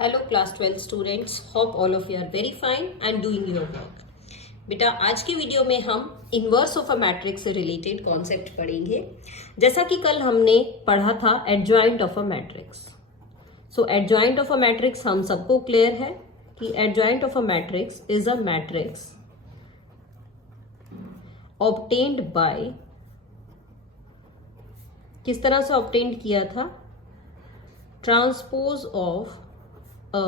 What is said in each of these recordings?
Hello class 12 students, hope all of you are very fine and doing your work. बेटा, आज की video में हम इनवर्स ऑफ अ मैट्रिक्स से related concept पढ़ेंगे। जैसा कि कल हमने पढ़ा था adjoint of a matrix. So adjoint of a matrix हम सबको क्लियर है कि adjoint of a matrix is a matrix obtained by, किस तरह से ऑब्टेन्ड किया था, transpose of a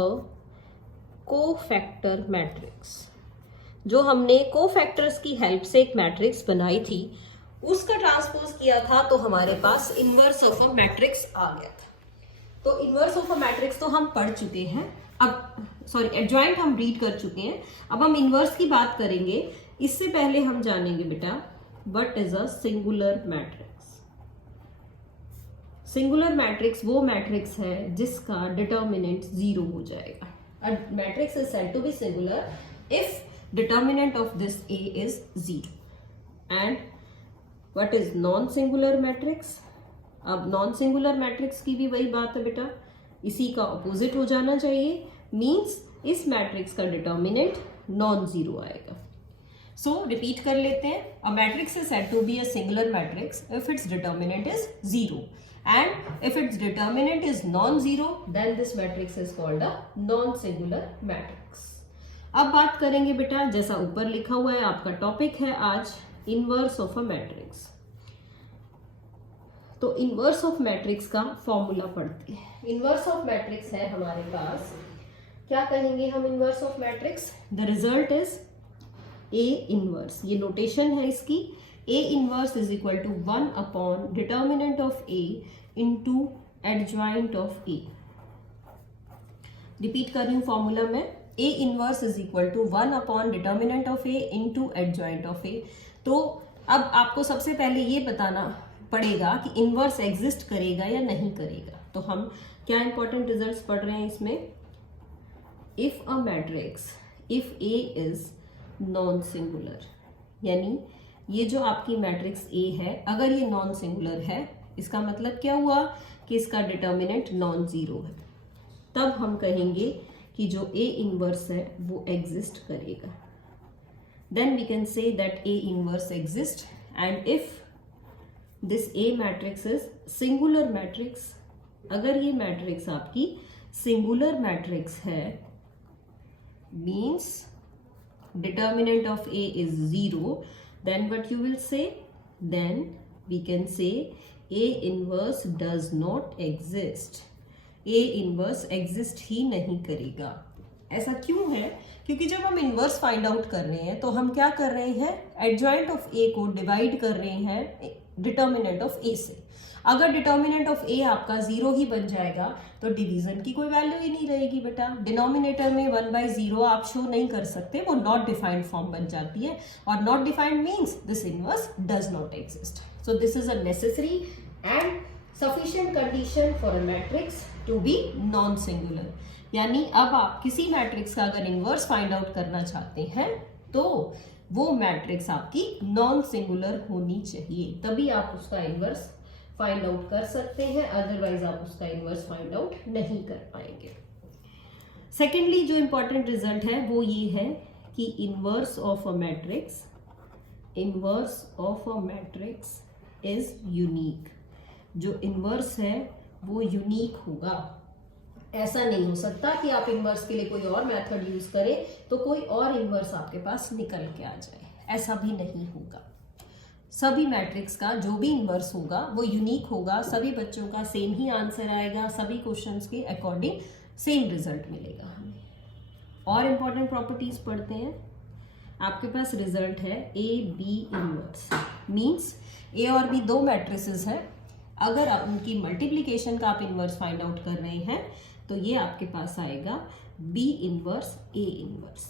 cofactor matrix. जो हमने कोफैक्टर्स की हेल्प से एक मैट्रिक्स बनाई थी उसका ट्रांसपोज किया था तो हमारे पास इनवर्स ऑफ अ मैट्रिक्स आ गया था। तो इनवर्स ऑफ अ मैट्रिक्स तो हम पढ़ चुके हैं, अब एडजॉइंट हम रीड कर चुके हैं। अब हम इनवर्स की बात करेंगे। इससे पहले हम जानेंगे बेटा what is a singular matrix. Singular matrix वो मैट्रिक्स है जिसका डिटर्मिनेंट जीरो हो जाएगा। A matrix is said to be singular if determinant of this A is zero. And what is non-singular matrix? अब non-singular matrix की भी वही बात है बेटा, इसी का ऑपोजिट हो जाना चाहिए, मीन्स इस मैट्रिक्स का डिटर्मिनेंट नॉन जीरो आएगा। सो रिपीट कर लेते हैं। अ matrix is said to be a singular matrix if its determinant is zero. And if its determinant is non-zero, then this matrix is called a non-singular matrix. अब बात करेंगे बेटा, जैसा ऊपर लिखा हुआ है, आपका टॉपिक है आज इनवर्स ऑफ अ मैट्रिक्स। तो इनवर्स ऑफ मैट्रिक्स का फॉर्मूला पढ़ते हैं। इनवर्स ऑफ मैट्रिक्स है हमारे पास, क्या कहेंगे हम inverse of matrix? The result is A inverse. ये नोटेशन है इसकी। A inverse is equal to 1 upon determinant of A into adjoint of A. Repeat कर रही हूँ फॉर्मूला में। A inverse is equal to 1 upon determinant of A into adjoint of A. तो अब आपको सबसे पहले ये बताना पड़ेगा कि इनवर्स एग्जिस्ट करेगा या नहीं करेगा। तो हम क्या इंपॉर्टेंट रिजल्ट्स पढ़ रहे हैं इसमें? If a matrix, if A is non singular, यानी ये जो आपकी मैट्रिक्स ए है, अगर ये नॉन सिंगुलर है, इसका मतलब क्या हुआ कि इसका डिटर्मिनेंट नॉन जीरो है, तब हम कहेंगे कि जो ए इनवर्स है वो एग्जिस्ट करेगा। Then we can say that A inverse exist. And if this A matrix is singular matrix, अगर ये मैट्रिक्स आपकी सिंगुलर मैट्रिक्स है, means determinant of A is zero, then what you will say? Then we can say A inverse does not exist. A inverse exist ही नहीं करेगा। ऐसा क्यों है? क्योंकि जब हम इनवर्स फाइंड आउट कर रहे हैं तो हम क्या कर रहे हैं? एडजॉइंट ऑफ ए को डिवाइड कर रहे हैं डिटर्मिनेंट ऑफ ए से। अगर डिटर्मिनेंट ऑफ ए आपका जीरो ही बन जाएगा तो डिवीजन की कोई वैल्यू ही नहीं रहेगी बेटा। डिनोमिनेटर में 1/0 आप शो नहीं कर सकते, वो नॉट डिफाइंड फॉर्म बन जाती है, और not defined means this inverse does not exist. So this is a necessary and sufficient condition for a matrix to be non singular. यानी अब आप किसी मैट्रिक्स का अगर इनवर्स फाइंड आउट करना चाहते हैं तो वो मैट्रिक्स आपकी नॉन सिंगुलर होनी चाहिए, तभी आप उसका इनवर्स फाइंड आउट कर सकते हैं, अदरवाइज आप उसका इनवर्स फाइंड आउट नहीं कर पाएंगे। सेकेंडली जो इंपॉर्टेंट रिजल्ट है वो ये है कि inverse of a matrix, inverse of a matrix is unique. जो इनवर्स है वो यूनिक होगा। ऐसा नहीं हो सकता कि आप इनवर्स के लिए कोई और मेथड यूज करें तो कोई और इनवर्स आपके पास निकल के आ जाए, ऐसा भी नहीं होगा। सभी मैट्रिक्स का जो भी इनवर्स होगा वो यूनिक होगा, सभी बच्चों का सेम ही आंसर आएगा, सभी क्वेश्चंस के अकॉर्डिंग सेम रिजल्ट मिलेगा हमें। और इंपॉर्टेंट प्रॉपर्टीज पढ़ते हैं। आपके पास रिजल्ट है ए बी इनवर्स, मीन्स ए और बी दो मैट्रिसेस है, अगर आप उनकी मल्टीप्लीकेशन का आप इनवर्स फाइंड आउट कर रहे हैं तो ये आपके पास आएगा B inverse A inverse.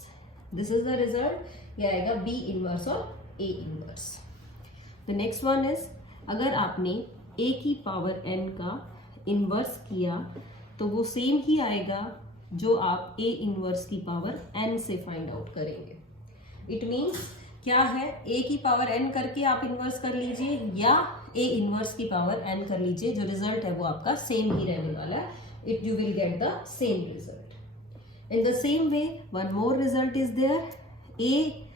This is the result, ये आएगा बी इनवर्स और A inverse. The next one is, अगर आपने a की पावर n का इनवर्स किया तो वो सेम ही आएगा जो आप a इनवर्स की पावर n से फाइंड आउट करेंगे। इट मीन्स क्या है, a की पावर n करके आप इनवर्स कर लीजिए या a इनवर्स की पावर n कर लीजिए, जो रिजल्ट है वो आपका सेम ही रहने वाला है, you will get the same result. In the same way, one more result is there. A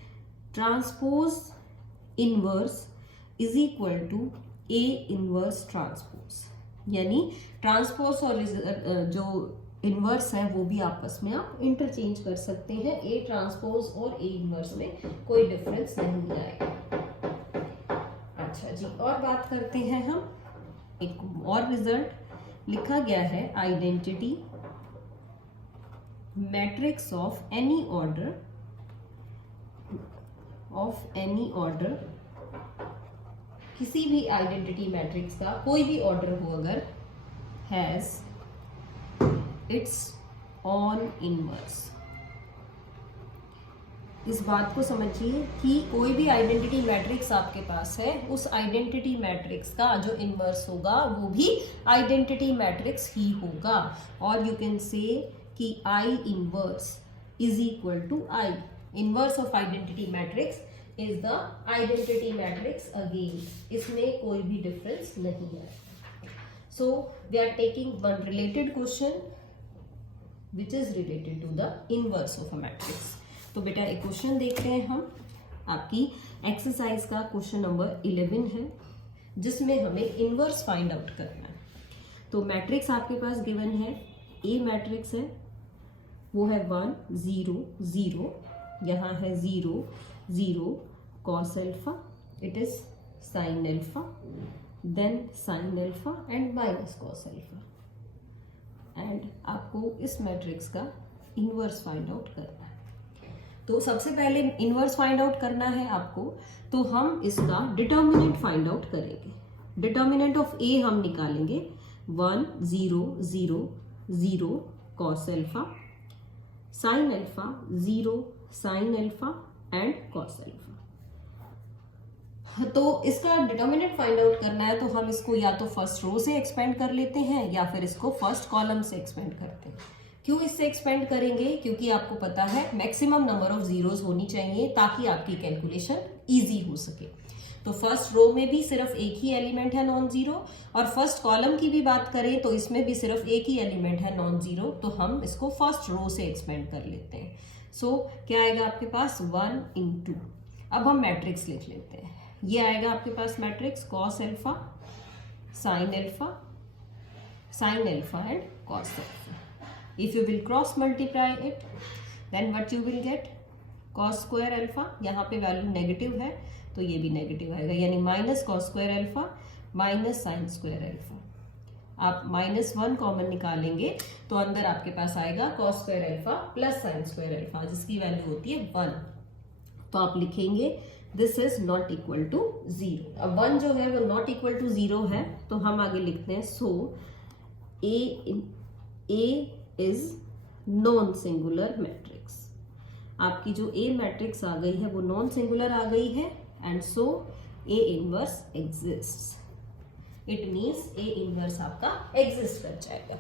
transpose inverse is equal to A inverse transpose. यानी ट्रांसपोज और जो इनवर्स है वो भी आपस में आप इंटरचेंज कर सकते हैं. ए ट्रांसपोज और ए इनवर्स में कोई डिफरेंस नहीं आएगा. अच्छा जी, और बात करते हैं हम. एक और रिजल्ट लिखा गया है, identity matrix of any order किसी भी आइडेंटिटी मैट्रिक्स का कोई भी ऑर्डर हो अगर, हैज इट्स ऑन इनवर्स. इस बात को समझिए कि कोई भी आइडेंटिटी मैट्रिक्स आपके पास है, उस आइडेंटिटी मैट्रिक्स का जो इनवर्स होगा वो भी आइडेंटिटी मैट्रिक्स ही होगा. और यू कैन से कि I inverse is equal to I. Inverse of identity matrix is the identity matrix again. इसमें कोई भी डिफरेंस नहीं है. So we are taking one related question which is related to the inverse of a matrix. तो बेटा एक question देखते हैं हम. आपकी एक्सरसाइज का क्वेश्चन नंबर 11 है, जिसमें हमें इनवर्स फाइंड आउट करना है. तो मैट्रिक्स आपके पास गिवन है. ए मैट्रिक्स है, वो है 1 0 0. यहाँ है 0 0 cos alpha, it is sin alpha, then sin alpha and minus cos alpha. And आपको इस मैट्रिक्स का इनवर्स फाइंड आउट करना है. तो सबसे पहले इनवर्स फाइंड आउट करना है आपको, तो हम इसका डिटर्मिनेंट फाइंड आउट करेंगे. डिटर्मिनेंट ऑफ ए हम निकालेंगे 1 0 0 0 cos alpha, sin alpha 0 sin alpha and cos alpha. तो इसका डिटर्मिनेंट फाइंड आउट करना है, तो हम इसको या तो फर्स्ट रो से एक्सपेंड कर लेते हैं या फिर इसको फर्स्ट कॉलम से एक्सपेंड करते हैं. क्यों इससे एक्सपेंड करेंगे? क्योंकि आपको पता है मैक्सिमम नंबर ऑफ जीरोस होनी चाहिए ताकि आपकी कैलकुलेशन इजी हो सके. तो फर्स्ट रो में भी सिर्फ एक ही एलिमेंट है नॉन जीरो, और फर्स्ट कॉलम की भी बात करें तो इसमें भी सिर्फ एक ही एलिमेंट है नॉन जीरो. तो हम इसको फर्स्ट रो से एक्सपेंड कर लेते हैं. सो क्या आएगा आपके पास 1 into. अब हम मैट्रिक्स लिख लेते हैं. ये आएगा आपके पास matrix cos alpha, sin alpha and cos alpha. If you will cross multiply it, then what you will get? cos square alpha. यहाँ पे वैल्यू नेगेटिव है तो ये भी नेगेटिव आएगा, यानी minus cos square alpha minus sin square alpha. आप -1 common निकालेंगे तो अंदर आपके पास आएगा cos square alpha plus sin square alpha, जिसकी वैल्यू होती है 1. तो आप लिखेंगे this is not equal to 0. अब 1 जो है वो नॉट इक्वल टू 0 है, तो हम आगे लिखते हैं सो ए इज नॉन सिंगुलर मैट्रिक्स. आपकी जो ए मैट्रिक्स आ गई है वो नॉन सिंगुलर आ गई है, and so A inverse exists. It means A inverse आपका एग्जिस्ट कर जाएगा.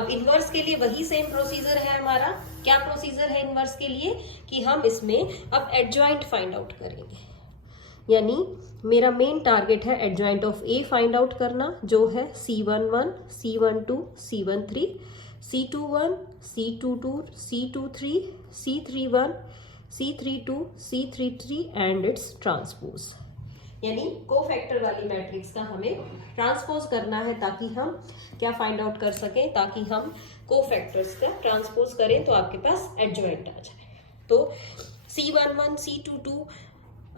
अब इनवर्स के लिए वही सेम प्रोसीजर है हमारा. क्या प्रोसीजर है इनवर्स के लिए? कि हम इसमें अब एडजॉइंट फाइंड आउट करेंगे. यानी मेरा मेन टारगेट है adjoint of A find out करना, जो है C11 C12 C13 C21 C22 C23 C31 C32 C33 and it's transpose. यानी कोफैक्टर वाली मैट्रिक्स का हमें ट्रांसपोज करना है ताकि हम क्या फाइंड आउट कर सकें, ताकि हम कोफैक्टर्स का ट्रांसपोज करें तो आपके पास एडजॉइंट आ जाए. तो C11 C22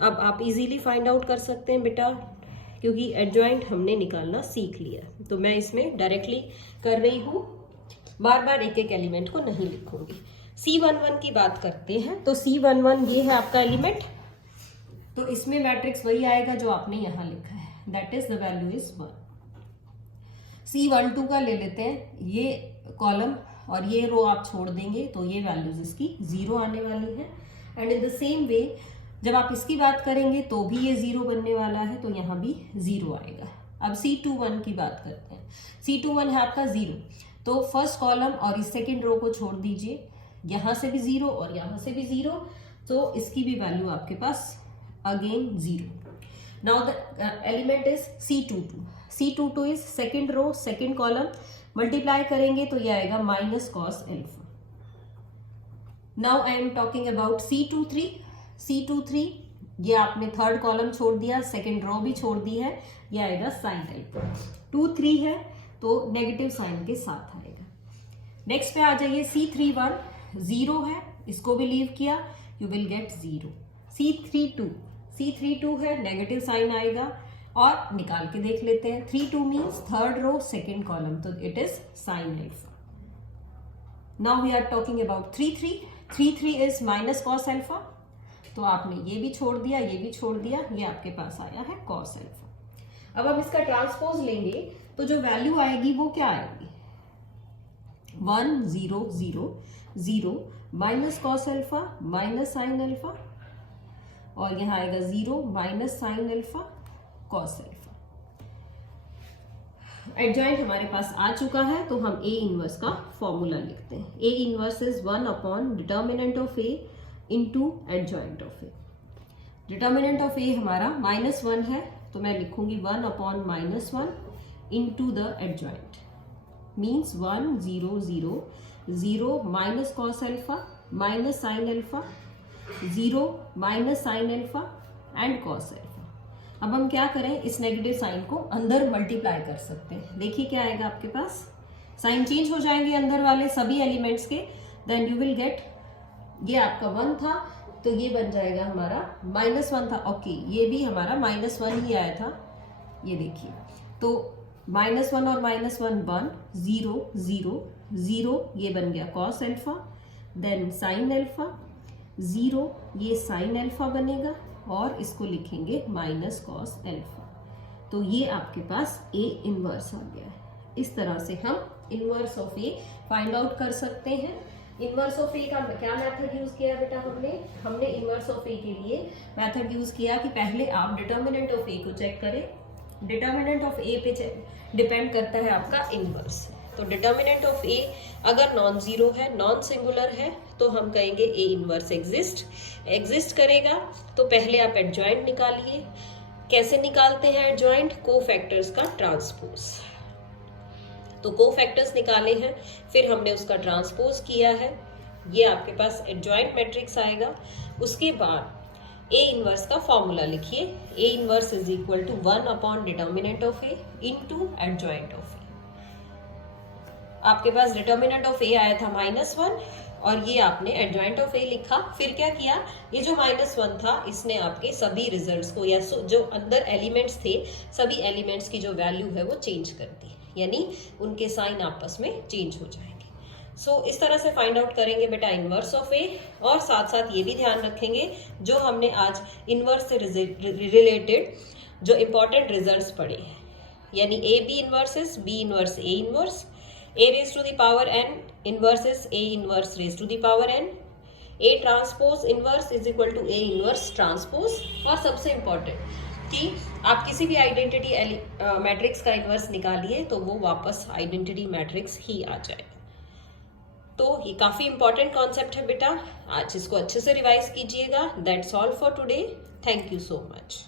अब आप इजीली फाइंड आउट कर सकते हैं बेटा, क्योंकि एडजॉइंट हमने निकालना सीख लिया. तो मैं इसमें डायरेक्टली कर रही हूँ, बार बार एक एक एलिमेंट को नहीं लिखूंगी. C11 की बात करते हैं. तो C11 ये है आपका एलिमेंट, तो इसमें मैट्रिक्स वही आएगा जो आपने यहाँ लिखा है, that is the value is 1. C12 का ले लेते हैं, ये कॉलम और ये रो आप छोड़ देंगे तो ये वैल्यूज इसकी 0 आने वाली है. And in the same way जब आप इसकी बात करेंगे तो भी ये 0 बनने वाला है, तो यहाँ भी 0 आएगा. अब C21 की बात करते हैं. C21 है आपका 0, तो फर्स्ट कॉलम और इस सेकेंड रो को छोड़ दीजिए, यहाँ से भी 0 और यहाँ से भी 0, तो इसकी भी वैल्यू आपके पास again 0. Now the element is C22. C22 is second row, second column. Multiply करेंगे तो ये आएगा minus cos alpha. Now I am talking about C23 ये आपने थर्ड कॉलम छोड़ दिया, सेकेंड रो भी छोड़ दी है, ये आएगा साइन एल्फा। 2 3 है तो नेगेटिव साइन के साथ आएगा। नेक्स्ट पे आ जाइए, C31 0 है, इसको भी लीव किया, यू विल गेट 0। C32 है, नेगेटिव साइन आएगा और निकाल के देख लेते हैं। 32 means third row second column, तो it is sine alpha. Now we are talking about 33 is minus cos alpha, तो आपने ये भी छोड़ दिया, ये भी छोड़ दिया, ये आपके पास आया है कॉस एल्फा। अब हम इसका ट्रांसपोज लेंगे तो जो वैल्यू आएगी वो क्या आएगी, 1 0 0 0 minus cos alpha minus sine alpha, और यहाँ आएगा 0 minus sine alpha cos alpha. Adjoint हमारे पास आ चुका है, तो हम ए इनवर्स का फॉर्मूला लिखते हैं। A inverse is 1 upon determinant of A into adjoint of A. Determinant of A हमारा -1 है, तो मैं लिखूंगी 1 upon -1 into the adjoint, means 1 0 0 0 minus cos alpha minus sine alpha 0 minus sine alpha and cos alpha. अब हम क्या करें, इस नेगेटिव साइन को अंदर मल्टीप्लाई कर सकते हैं। देखिए क्या आएगा आपके पास, साइन चेंज हो जाएंगे अंदर वाले सभी एलिमेंट्स के, देन यू विल गेट, ये आपका 1 था तो ये बन जाएगा हमारा -1 था, ओके ये भी हमारा -1 ही आया था, ये देखिए, तो -1 और -1 1 0 0 0 ये बन गया cos alpha, then sine alpha 0 ये साइन एल्फा बनेगा और इसको लिखेंगे माइनस कॉस एल्फा। तो ये आपके पास ए इनवर्स आ गया है। इस तरह से हम inverse of A find out कर सकते हैं। इनवर्स ऑफ ए का क्या मेथड यूज किया बेटा, हमने इनवर्स ऑफ ए के लिए मेथड यूज किया कि पहले आप डिटर्मिनेंट ऑफ ए को चेक करें। डिटर्मिनेंट ऑफ ए पे डिपेंड करता है आपका इनवर्स। तो डिटर्मिनेंट ऑफ ए अगर नॉन जीरो है, नॉन सिंगुलर है, तो हम कहेंगे ए इनवर्स एग्जिस्ट करेगा। तो पहले आप एडजॉइंट निकालिए। कैसे निकालते हैं एडजॉइंट, कोफैक्टर्स का ट्रांसपोज। तो कोफैक्टर्स निकाले हैं, फिर हमने उसका ट्रांसपोज किया है, ये आपके पास एडजॉइंट मैट्रिक्स आएगा। उसके बाद ए इनवर्स का फॉर्मूला लिखिए, A inverse is equal to 1 upon determinant of A into adjoint of A. आपके पास डिटर्मिनेंट ऑफ ए आया था -1 और ये आपने एडजॉइंट ऑफ ए लिखा। फिर क्या किया, ये जो -1 था इसने आपके सभी रिजल्ट्स को या जो अंदर एलिमेंट्स थे सभी एलिमेंट्स की जो वैल्यू है वो चेंज कर दी, यानी उनके साइन आपस में चेंज हो जाएंगे। सो इस तरह से फाइंड आउट करेंगे बेटा इनवर्स ऑफ ए, और साथ साथ ये भी ध्यान रखेंगे जो हमने आज इनवर्स से रिलेटेड जो इंपॉर्टेंट रिजल्ट्स पढ़े हैं, यानी A B inverse is B inverse A inverse, A raised to the power n inverse is A inverse raised to the power n, A transpose inverse is equal to A inverse transpose। और सबसे important कि आप किसी भी identity matrix का inverse निकालिए तो वो वापस आइडेंटिटी मैट्रिक्स ही आ जाएगा। तो ये काफ़ी इंपॉर्टेंट कॉन्सेप्ट है बेटा, आज इसको अच्छे से रिवाइज कीजिएगा। That's all for today, thank you so much.